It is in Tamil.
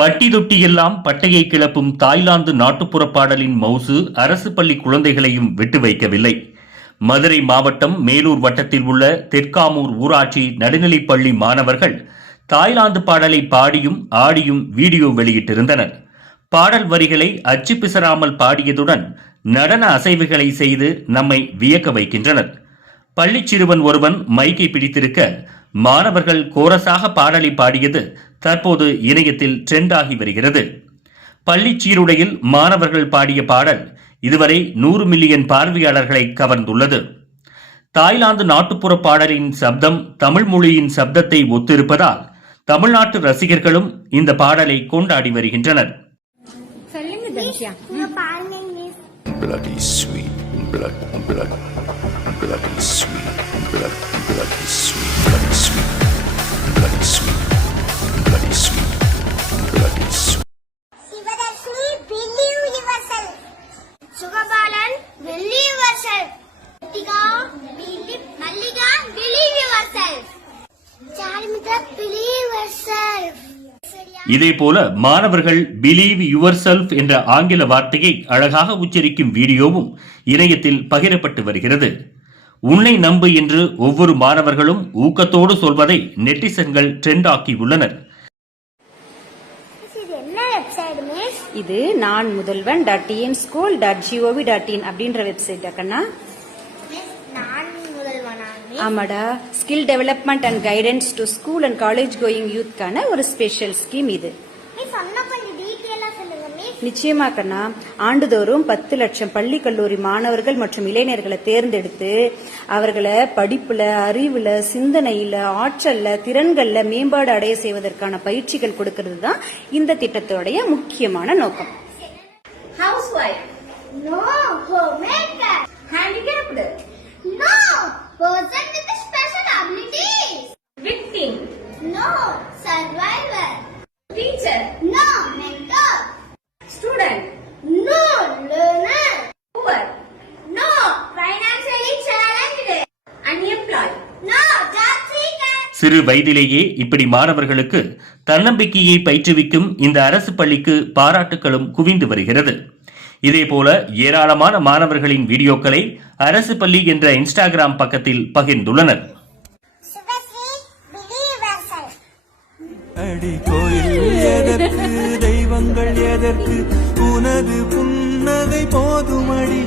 பட்டி தொட்டியெல்லாம் பட்டையை கிளப்பும் தாய்லாந்து நாட்டுப்புற பாடலின் மவுசு அரசு பள்ளி குழந்தைகளையும் விட்டு வைக்கவில்லை. மதுரை மாவட்டம் மேலூர் வட்டத்தில் உள்ள தெற்காமூர் ஊராட்சி நடுநிலைப்பள்ளி மாணவர்கள் தாய்லாந்து பாடலை பாடியும் ஆடியும் வீடியோ வெளியிட்டிருந்தனர். பாடல் வரிகளை அச்சு பிசறாமல் பாடியதுடன் நடன அசைவுகளை செய்து நம்மை வியக்க வைக்கின்றனர். பள்ளிச் சிறுவன் ஒருவன் மைக்கை பிடித்திருக்க மாணவர்கள் கோரசாக பாடலை பாடியது தற்போது இணையத்தில் ட்ரெண்ட் ஆகி வருகிறது. பள்ளிச் சீருடையில் மாணவர்கள் பாடிய பாடல் இதுவரை நூறு மில்லியன் பார்வையாளர்களை கவர்ந்துள்ளது. தாய்லாந்து நாட்டுப்புற பாடலின் சப்தம் தமிழ் மொழியின் சப்தத்தை ஒத்திருப்பதால் தமிழ்நாட்டு ரசிகர்களும் இந்த பாடலை கொண்டாடி வருகின்றனர். சொல்லுங்க தனுஷியா உங்க பாருங்க miss bloody sweet, blood, blood, bloody sweet, blood, bloody sweet, bloody இதே போல இதேபோல மாணவர்கள் பிலீவ் யுவர் செல்ஃப் என்ற ஆங்கில வார்த்தையை அழகாக உச்சரிக்கும் வீடியோவும் இணையத்தில் பகிரப்பட்டு வருகிறது. உன்னை நம்பு என்று ஒவ்வொரு மாணவர்களும் ஊக்கத்தோடு சொல்வதை நெட்டிசன்கள் ட்ரெண்ட் ஆக்கியுள்ளனர் இது Naan Mudhalvan dot TN school dot GOV dot in அப்படின்ற வெப்சைட் கண்ணா? மிஸ் நான் முதல்வனா மிஸ் ஆமாடா. Skill development and guidance to school and college going யூத்க்கான ஒரு ஸ்பெஷல் ஸ்கீம் இது. நிச்சயமாக கண்ணா ஆண்டுதோறும் பத்து லட்சம் பள்ளி கல்லூரி மாணவர்கள் மற்றும் இளைஞர்களை தேர்ந்தெடுத்து அவர்களை படிப்புல அறிவுல சிந்தனையில ஆற்றல்ல திறன்கள்ல மேம்பாடு அடைய செய்வதற்கான பயிற்சிகள் கொடுக்கிறது தான் இந்த திட்டத்தோடைய முக்கியமான நோக்கம். Housewife. No homemaker சிறு வயதிலேயே இப்படி மாணவர்களுக்கு தன்னம்பிக்கையை பயிற்றுவிக்கும் இந்த அரசு பள்ளிக்கு பாராட்டுகளும் குவிந்து வருகிறது. இதேபோல ஏராளமான மாணவர்களின் வீடியோக்களை அரசு பள்ளி என்ற இன்ஸ்டாகிராம் பக்கத்தில் பகிர்ந்துள்ளனர். அடி கோயில் எதற்கு தெய்வங்கள் எதற்கு உனது புன்னகை போதுமடி